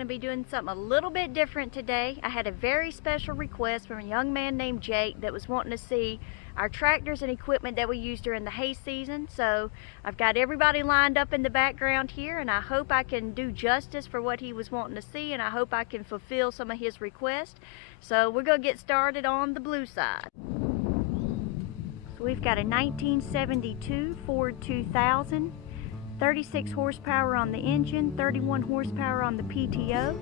going to be doing something a little bit different today. I had a very special request from a young man named Jake that was wanting to see our tractors and equipment that we use during the hay season. So I've got everybody lined up in the background here, and I hope I can do justice for what he was wanting to see, and I hope I can fulfill some of his requests. So we're going to get started on the blue side. So we've got a 1972 Ford 2000. 36 horsepower on the engine, 31 horsepower on the PTO.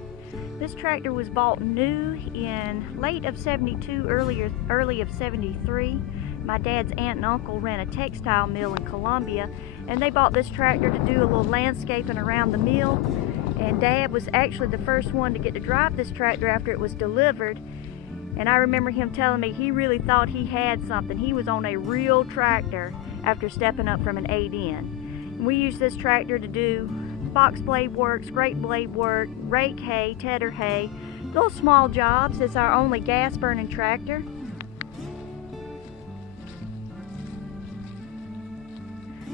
This tractor was bought new in late of 72, early of 73. My dad's aunt and uncle ran a textile mill in Columbia, and they bought this tractor to do a little landscaping around the mill. And Dad was actually the first one to get to drive this tractor after it was delivered. And I remember him telling me he really thought he had something. He was on a real tractor after stepping up from an 8N. We use this tractor to do box blade work, scrape blade work, rake hay, tedder hay, little small jobs. It's our only gas burning tractor.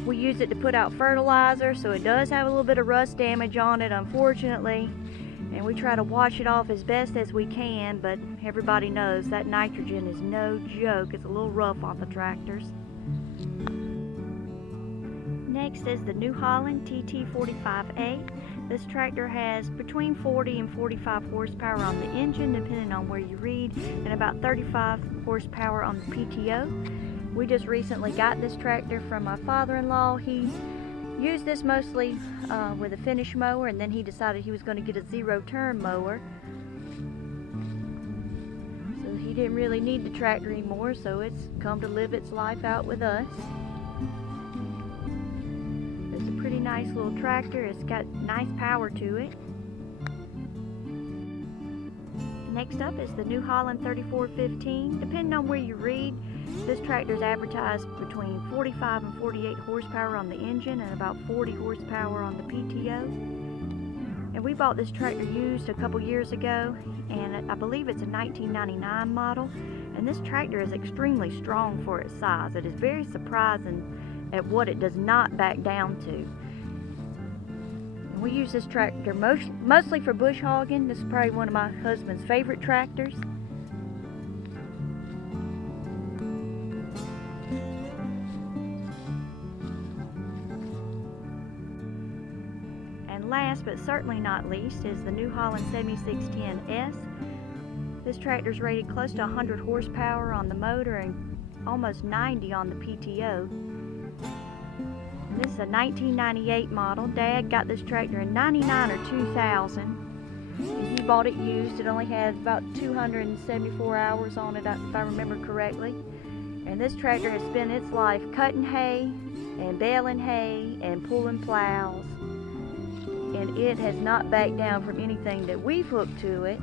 We use it to put out fertilizer, so it does have a little bit of rust damage on it, unfortunately. And we try to wash it off as best as we can, but everybody knows that nitrogen is no joke. It's a little rough on the tractors. Next is the New Holland Tt45a. This tractor has between 40 and 45 horsepower on the engine, depending on where you read, and about 35 horsepower on the PTO. We just recently got this tractor from my father-in-law. He used this mostly with a finish mower, and then he decided he was going to get a zero-turn mower. So he didn't really need the tractor anymore, so it's come to live its life out with us. Pretty nice little tractor. It's got nice power to it. Next up is the New Holland Tt45a. Depending on where you read, this tractor is advertised between 45 and 48 horsepower on the engine and about 40 horsepower on the PTO. And we bought this tractor used a couple years ago, and I believe it's a 1999 model. And this tractor is extremely strong for its size. It is very surprising at what it does not back down to. We use this tractor mostly for bush hogging. This is probably one of my husband's favorite tractors. And last but certainly not least is the New Holland 7610S. This tractor is rated close to 100 horsepower on the motor and almost 90 on the PTO. This is a 1998 model. Dad got this tractor in 99 or 2000. And he bought it used. It only had about 274 hours on it, if I remember correctly. And this tractor has spent its life cutting hay and baling hay and pulling plows. And it has not backed down from anything that we've hooked to it.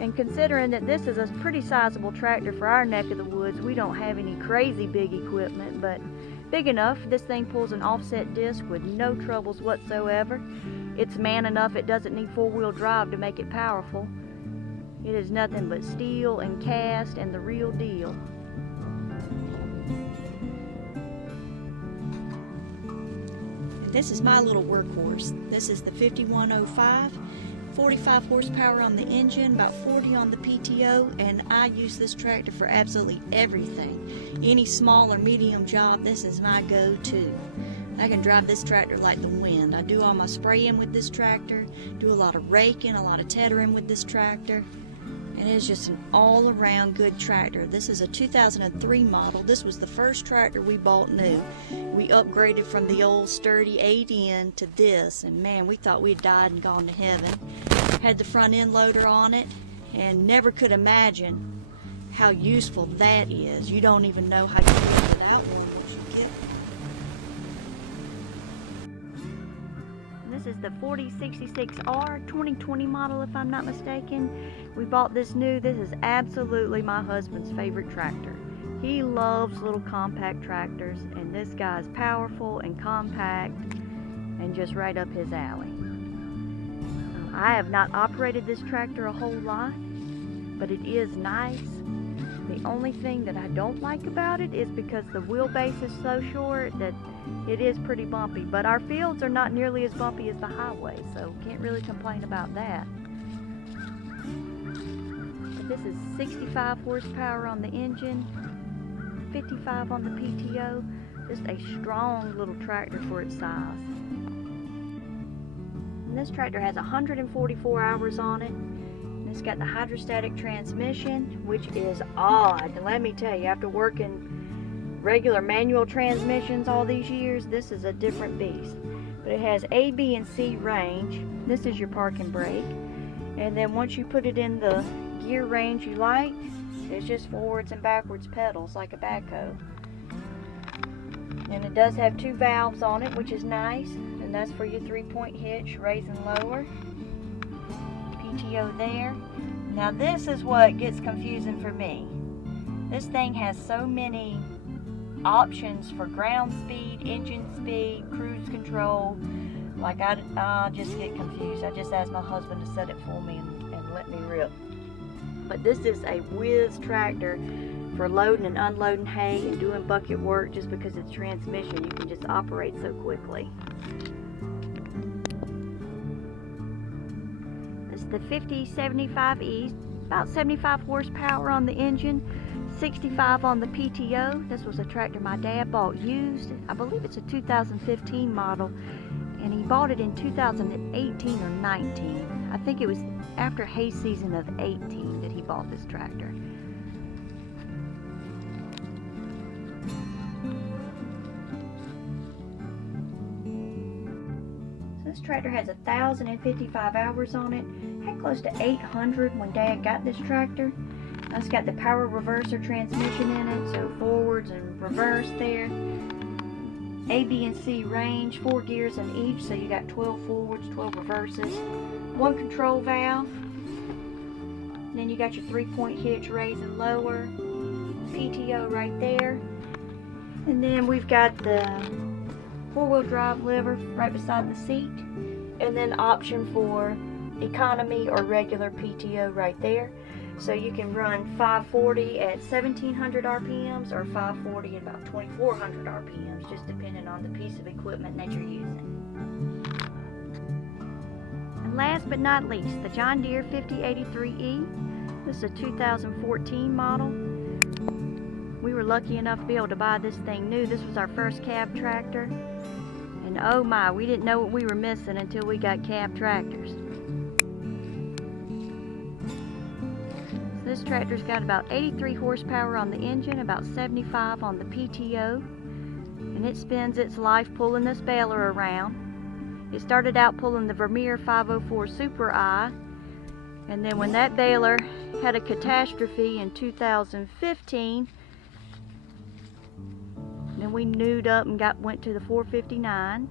And considering that this is a pretty sizable tractor for our neck of the woods, we don't have any crazy big equipment, but big enough. This thing pulls an offset disc with no troubles whatsoever. It's man enough it doesn't need four-wheel drive to make it powerful. It is nothing but steel and cast and the real deal. This is my little workhorse. This is the 5105. 45 horsepower on the engine, about 40 on the PTO, and I use this tractor for absolutely everything. Any small or medium job, this is my go-to. I can drive this tractor like the wind. I do all my spraying with this tractor, do a lot of raking, a lot of tethering with this tractor, and it's just an all-around good tractor. This is a 2003 model. This was the first tractor we bought new. We upgraded from the old sturdy 8N to this, and man, we thought we'd died and gone to heaven. Had the front end loader on it, and never could imagine how useful that is. You don't even know how to do it without one once you get it. This is the 4066R 2020 model, if I'm not mistaken. We bought this new. This is absolutely my husband's favorite tractor. He loves little compact tractors, and this guy's powerful and compact and just right up his alley. I have not operated this tractor a whole lot, but it is nice. The only thing that I don't like about it is because the wheelbase is so short that it is pretty bumpy. But our fields are not nearly as bumpy as the highway, so can't really complain about that. But this is 65 horsepower on the engine, 55 on the PTO. Just a strong little tractor for its size. And this tractor has 144 hours on it. And it's got the hydrostatic transmission, which is odd. And let me tell you, after working regular manual transmissions all these years, this is a different beast. But it has A, B, and C range. This is your park and brake. And then once you put it in the gear range you like, it's just forwards and backwards pedals like a backhoe. And it does have 2 valves on it, which is nice. And that's for your 3-point hitch, raise and lower. PTO there. Now this is what gets confusing for me. This thing has so many options for ground speed, engine speed, cruise control. Like I just get confused. I just asked my husband to set it for me and let me rip. But this is a whiz tractor for loading and unloading hay and doing bucket work. Just because it's transmission, you can just operate so quickly. This is the 5075E, about 75 horsepower on the engine, 65 on the PTO. This was a tractor my dad bought used. I believe it's a 2015 model, and he bought it in 2018 or 19. I think it was after hay season of 18 that he bought this tractor. So this tractor has 1,055 hours on it. Had close to 800 when Dad got this tractor. It's got the power reverser transmission in it, so forwards and reverse there. A, B, and C range, 4 gears in each, so you got 12 forwards, 12 reverses, 1 control valve. Then you got your 3-point hitch, raise and lower, PTO right there. And then we've got the 4-wheel drive lever right beside the seat. And then option for economy or regular PTO right there. So you can run 540 at 1700 RPMs or 540 at about 2400 RPMs, just depending on the piece of equipment that you're using. And last but not least, the John Deere 5083E. This is a 2014 model. We were lucky enough to be able to buy this thing new. This was our first cab tractor. And oh my, we didn't know what we were missing until we got cab tractors. This tractor's got about 83 horsepower on the engine, about 75 on the PTO, and it spends its life pulling this baler around. It started out pulling the Vermeer 504 Super I, and then when that baler had a catastrophe in 2015, then we newed up and went to the 459.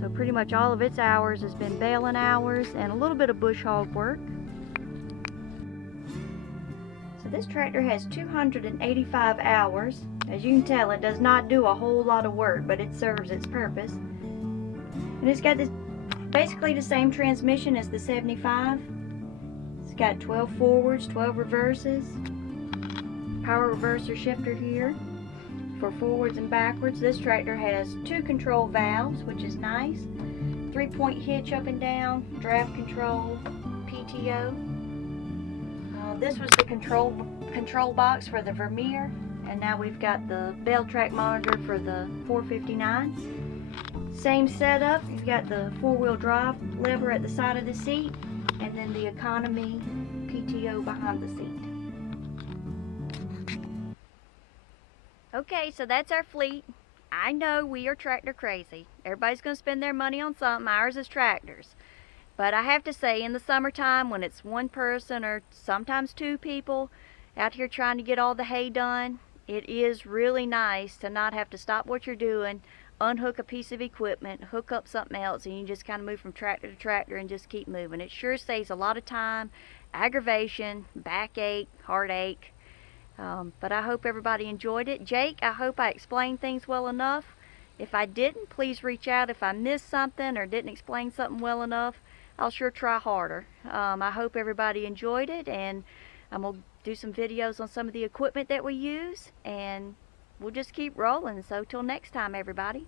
So pretty much all of its hours has been baling hours and a little bit of bush hog work. So this tractor has 285 hours. As you can tell, it does not do a whole lot of work, but it serves its purpose. And it's got this basically the same transmission as the 75. It's got 12 forwards, 12 reverses, power reverser shifter here for forwards and backwards. This tractor has 2 control valves, which is nice. 3-point hitch up and down, draft control, PTO. This was the control box for the Vermeer, and now we've got the bell track monitor for the 459. Same setup. You've got the 4-wheel drive lever at the side of the seat, and then the economy PTO behind the seat. Okay, so that's our fleet. I know we are tractor crazy. Everybody's going to spend their money on something. Ours is tractors. But I have to say, in the summertime, when it's 1 person or sometimes 2 people out here trying to get all the hay done, it is really nice to not have to stop what you're doing, unhook a piece of equipment, hook up something else, and you just kind of move from tractor to tractor and just keep moving. It sure saves a lot of time, aggravation, backache, heartache. But I hope everybody enjoyed it. Jake, I hope I explained things well enough. If I didn't, please reach out if I missed something or didn't explain something well enough. I'll sure try harder. I hope everybody enjoyed it, and I'm going to do some videos on some of the equipment that we use, and we'll just keep rolling. So till next time, everybody.